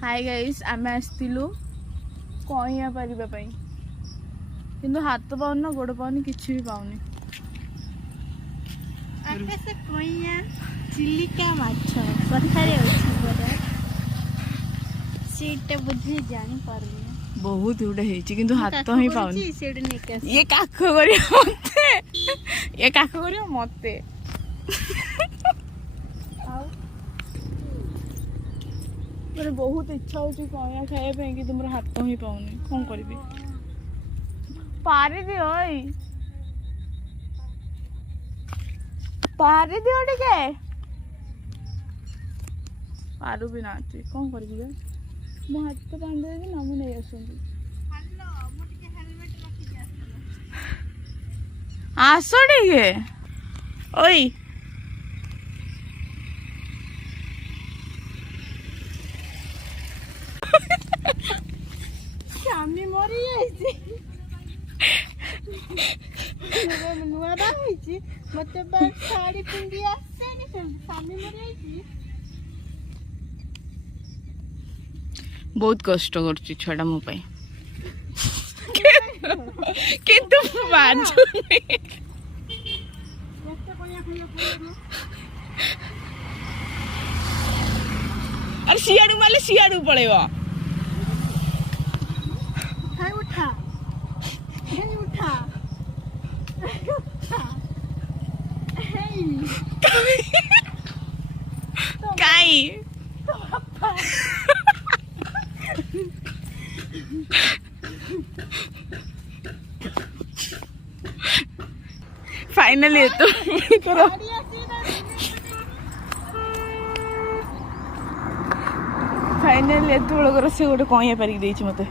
hi guys आमे आस्तिलु कइया परिबा पई किंतु हाथ पाउन ना गोड़ पाउन किछि भी पाउनी आकाश कइया चिलिका माछ कथारे अछि बड़ा सीट बुझे जानि परबे बहुत उडे हेछि किंतु हाथ ही पाउनी सीट नेके ये काख करियो मते ये काख करियो मते मेरे बहुत इच्छा होची कइया खाए पे कि तुमरा हाथ ही पाउनी कोन करबी पारे दियो ओई पारे दियो टिके पारू भी नाची कोन करबी बे मो हाथ तो बांधे कि ना मु नै आसुंदी हेलो मोटे हेलमेट रखि जा आसो टिके ओई स्वामी मरी जाइछि नुआ बा होइछि मते बा साड़ी पिंदी आसेनी स्वामी मरी जाइछि बहुत कष्ट करछि छडा मो पई किंतु बाजू केते कोया खइया पड़ो अरे सियाडू माले सियाडू पळेबो हाय उठा हे उठा काई फाइनली तो करो फाइनली एत बड़ से गोटे कइया पारिक देछि मते